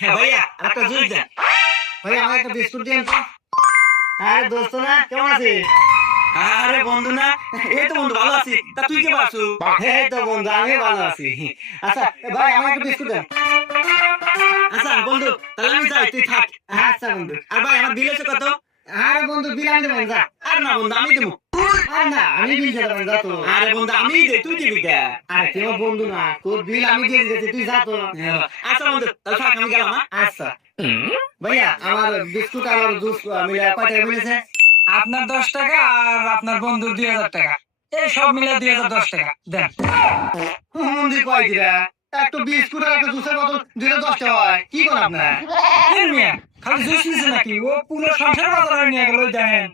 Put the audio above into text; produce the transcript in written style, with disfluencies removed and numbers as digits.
হ্যাঁ ভাইয়া একটা জুস দেন। ভাই আমার একটা বিস্কুট দিন তো। আরে দোস্ত না, কেমন আছিস? আরে বন্ধু না, এই তো বন্ধু ভালো আছি, তা তুই কেমন আছো? এই তো বন্ধু, আমি ভালো আছি। আচ্ছা ভাই আমার একটা বিস্কুট দেন। আচ্ছা বন্ধু, তাহলে আমি যাই, তুই থাক। আচ্ছা বন্ধু। আর ভাই আমার বিল আছে কত? আরে বন্ধু বিল আমি দেবেন, যা। আর না বন্ধু, আমি দেবো। আরে না, আমি বিল দিয়ে দেবেন, যা তো। আরে বন্ধু আমি দে, তুই দিবি কে? আরে তুই আমার বন্ধু না, তোর বিল আমি দিয়ে দিতেছি, তুই যা তো। আচ্ছা বন্ধু, তাহলে থাক, আমি গেলাম। আচ্ছা ভাইয়া, আমার বিস্কুট আর জুস মিলে কয় টাকা বলেছে? আপনার 10 টাকা আর আপনার বন্ধুর 2000 টাকা, এই সব মিলে 2010 টাকা দেন। মন্দির কয় দিরা? একটা বিস্কুট আর একটা জুসের বোতল দিলে 10 টাকা হয়, কি করেন আপনার? এই মিয়া, খালি জুস নিছে নাকি? ও পুরো সংসার বাজারে নিয়ে গেল, দেখেন।